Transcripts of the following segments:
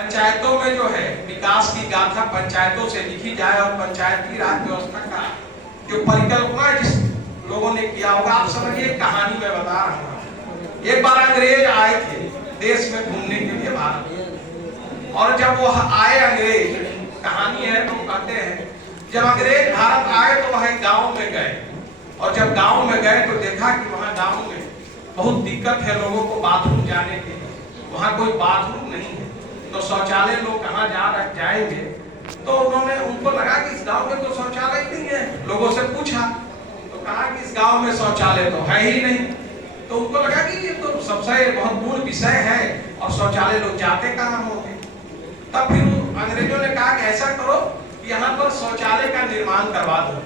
पंचायतों में जो है विकास की गाथा पंचायतों से लिखी जाए और पंचायती राज व्यवस्था का जो परिकल्पना जिस लोगों ने किया होगा, आप समझिए कहानी में बता रहा हूँ। एक बार अंग्रेज आए थे देश में घूमने के लिए भारत, और जब वो आए अंग्रेज, कहानी है तो कहते हैं जब अंग्रेज भारत आए तो वह गांव में गए, और जब गांव में गए तो देखा कि वहां गांव में बहुत दिक्कत है लोगों को बाथरूम जाने के लिए, वहां कोई बाथरूम नहीं है, तो शौचालय लोग कहाँ जाएंगे। तो उन्होंने उनको लगा कि इस गांव में तो शौचालय नहीं है, लोगों से पूछा तो कहा कि इस गांव में शौचालय तो है ही नहीं। तो उनको लगा कि ये तो सबसे बहुत मूल विषय है और शौचालय लोग जाते कहाँ होंगे। तब फिर अंग्रेजों ने कहा कि ऐसा करो कि यहाँ पर शौचालय का निर्माण करवा दो।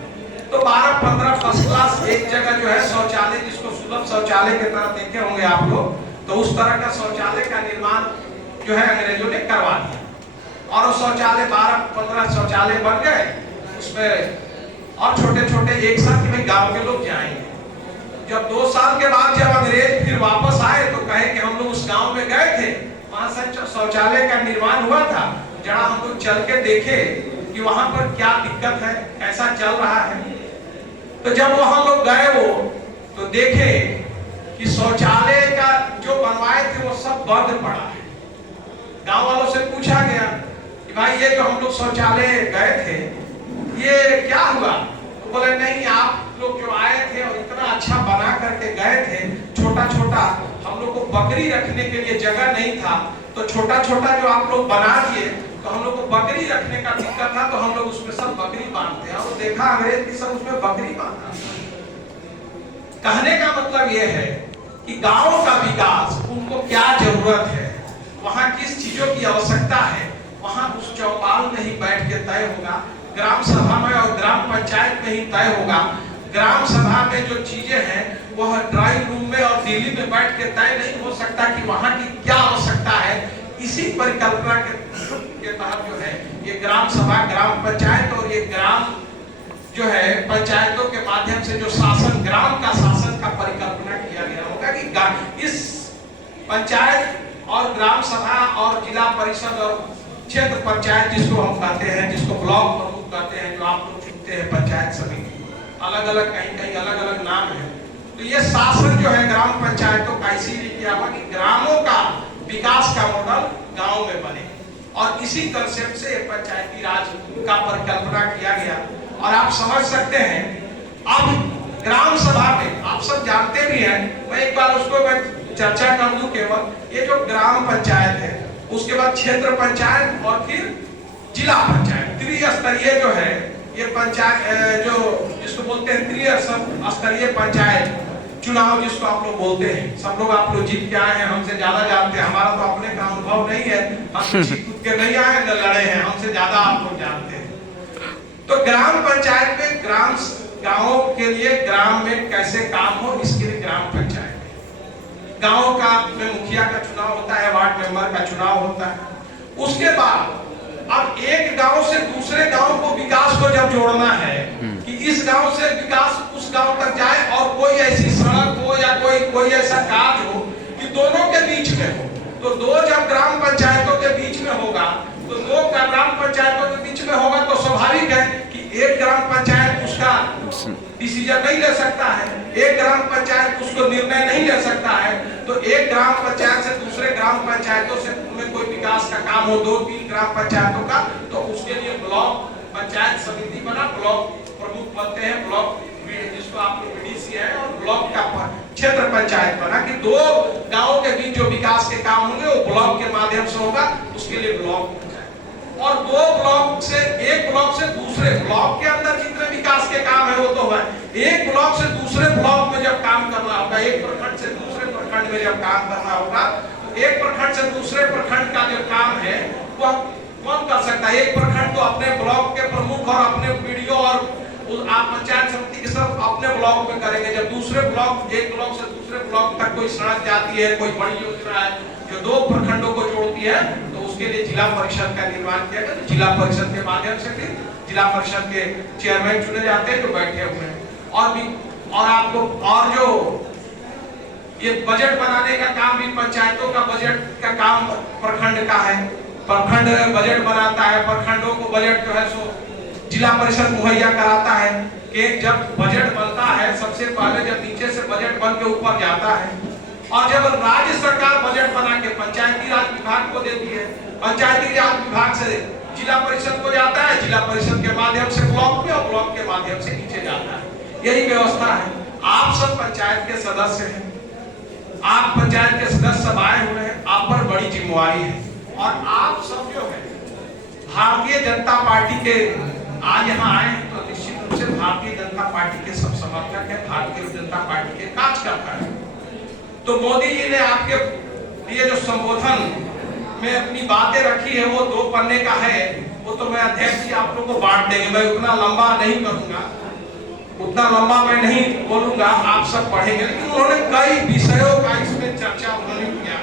तो 12-15 फर्स्ट क्लास एक जगह जो है शौचालय, जिसको सुलभ शौचालय की तरह देखे होंगे आप लोग, तो उस तरह का शौचालय का निर्माण जो है अंग्रेजों ने करवा दिया, और शौचालय 12-15 शौचालय बन गए उसमें, और छोटे छोटे एक साथ में गांव के लोग जाएंगे। जब 2 साल के बाद जब अंग्रेज फिर वापस आए तो कहे कि हम लोग उस गांव में गए थे, वहां से शौचालय का निर्माण हुआ था, जरा हम लोग चल के देखे कि वहां पर क्या दिक्कत है, कैसा चल रहा है। तो जब वहां लोग गए वो तो देखे कि शौचालय का जो बनवाए थे वो सब बंद पड़ा है। गांव वालों से पूछा गया कि भाई ये जो हम लोग शौचालय गए थे ये क्या हुआ, तो बोले नहीं, आप लोग जो आए थे और इतना अच्छा बना करके गए थे, छोटा छोटा हम लोग को बकरी रखने के लिए जगह नहीं था, तो छोटा छोटा जो आप लोग बना दिए तो हम लोग को बकरी रखने का दिक्कत था, तो हम लोग उसमें सब बकरी बांधते हैं। और देखा अंग्रेज की सब उसमें बकरी बांधा। कहने का मतलब यह है कि गांव का विकास, उनको क्या जरूरत है, वहां किस चीजों की आवश्यकता है, वहां उस चौपाल में ही बैठ के तय होगा, ग्राम सभा में और ग्राम पंचायत में ही तय होगा। ग्राम सभा में जो चीजें हैं वह ड्राइंग रूम में और दिल्ली में बैठ के तय नहीं हो सकता कि वहां की क्या आवश्यकता है। इसी परिकल्पना के तहत जो है ये ग्राम सभा, ग्राम पंचायत और ये ग्राम जो है पंचायतों के माध्यम से जो शासन, ग्राम का शासन का परिकल्पना किया गया होगा कि इस पंचायत और ग्राम सभा और जिला परिषद और क्षेत्र पंचायत जिसको हम कहते हैं, जिसको ब्लॉक प्रमुख कहते हैं, जो आप लोग चुनते हैं पंचायत समिति, अलग अलग कहीं कहीं अलग अलग नाम है। तो ये शासन जो है ग्राम पंचायतों का इसीलिए किया हुआ कि ग्रामों का विकास का मॉडल गांव में बने, और इसी कंसेप्ट से पंचायती राज का परिकल्पना किया गया। और आप समझ सकते हैं अब ग्राम सभा में आप सब जानते भी हैं, मैं एक बार उसको मैं चर्चा कर दूं केवल, ये जो ग्राम पंचायत है, उसके बाद क्षेत्र पंचायत और फिर जिला पंचायत, त्रिस्तरीय जो है ये पंचायत, जो जिसको बोलते हैं त्रिस्तरीय पंचायत चुनाव जिसको आप लोग बोलते हैं। सब लोग आप लोग जीत के आए हैं, हमसे ज्यादा जानते हैं, हमारा तो अपने का अनुभव नहीं है, हम जीत कूद के नहीं आए, न लड़े हैं, हमसे ज्यादा आप लोग जानते हैं। तो ग्राम पंचायत में गांवों के लिए ग्राम में कैसे काम हो, इसके लिए ग्राम पंचायत गांव का में मुखिया का चुनाव होता है, वार्ड मेंबर का चुनाव होता है। उसके बाद अब एक गांव से दूसरे गांव को विकास को जब जोड़ना है कि इस गांव से विकास उस गांव तक जाए, और कोई ऐसी सड़क हो या कोई ऐसा कार्य हो कि दोनों के बीच में हो, तो दो जब ग्राम पंचायतों के बीच में होगा, तो दो ग्राम पंचायतों के बीच में होगा, तो स्वाभाविक है कि एक ग्राम पंचायत उसका डिसीजन नहीं ले सकता है, एक ग्राम पंचायत उसको निर्णय नहीं ले सकता है। तो एक ग्राम पंचायत से दूसरे ग्राम पंचायतों से में कोई विकास का काम हो, 2-3 ग्राम पंचायतों का, तो उसके लिए ब्लॉक पंचायत समिति बना, ब्लॉक प्रमुख बनते हैं, ब्लॉक जिसको आप लोग बीडीसी है, और ब्लॉक का क्षेत्र पंचायत बना कि 2 गांवों के बीच जो विकास के काम होंगे वो ब्लॉक के माध्यम से होगा, उसके लिए ब्लॉक। और 2 ब्लॉक से, एक ब्लॉक से दूसरे ब्लॉक के अंदर जितने विकास के काम है वो तो है, एक ब्लॉक से दूसरे ब्लॉक में जब काम करना होगा, एक प्रखंड से दूसरे प्रखंड में जब काम करना होगा, तो एक प्रखंड से दूसरे प्रखंड का जो काम है वह कौन कर सकता है। एक प्रखंड तो अपने ब्लॉक के प्रमुख और अपने पीडीओ और आप पंचायत समिति के सब अपने ब्लॉक में करेंगे। जब दूसरे ब्लॉक, एक ब्लॉक से दूसरे ब्लॉक तक कोई सड़क जाती है, कोई बड़ी योजना है जो 2 प्रखंडों को जोड़ती है, तो उसके लिए जिला परिषद का निर्माण किया गया। तो जिला परिषद के माध्यम से फिर जिला परिषद के चेयरमैन चुने जाते हैं जो बैठे हुए हैं। और आप लोग, और जो ये बजट बनाने का काम भी पंचायतों का बजट का काम प्रखंड का है, प्रखंड बजट बनाता है, प्रखंडों को बजट जो है सो जिला परिषद मुहैया कराता है कि जब बजट बनता है सबसे पहले जब नीचे से बजट बन के ऊपर जाता है और जब राज्य सरकार बजट बना के पंचायती राज विभाग को देती है, पंचायती राज विभाग से जिला परिषद को जाता है, जिला परिषद के माध्यम से ब्लॉक में और ब्लॉक के माध्यम से नीचे जाता है। यही व्यवस्था है। आप सब पंचायत के सदस्य हैं, आप पंचायत के सदस्य सब आए हुए हैं, आप पर बड़ी जिम्मेवारी है और आप सब जो है भारतीय जनता पार्टी के आज यहाँ आए हैं तो निश्चित रूप से भारतीय जनता पार्टी के सब समर्थक है, भारतीय जनता पार्टी के कार्यकर्ता है। तो मोदी जी ने आपके लिए जो संबोधन में अपनी बातें रखी है वो 2 पन्ने का है, वो तो मैं अध्यक्ष जी आप लोगों को बांट देंगे, मैं उतना लंबा नहीं करूंगा, उतना लंबा मैं नहीं बोलूंगा, आप सब पढ़ेंगे। लेकिन उन्होंने कई विषयों का इसमें चर्चा उन्होंने किया,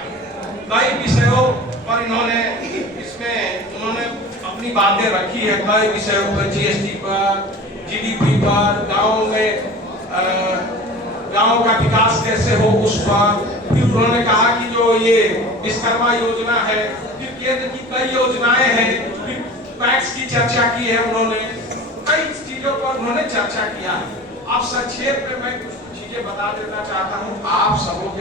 कई विषयों पर उन्होंने अपनी बातें रखी है, कई विषयों पर, जीएसटी पर, जीडीपी पर, गांव का विकास कैसे हो उस पर। फिर उन्होंने कहा कि जो ये विश्वकर्मा योजना है, फिर केंद्र की कई योजनाएं हैं, फिर टैक्स की चर्चा की है, उन्होंने कई चीजों पर उन्होंने चर्चा किया है। आप संक्षेप में मैं कुछ चीजें बता देना चाहता हूँ आप सबों के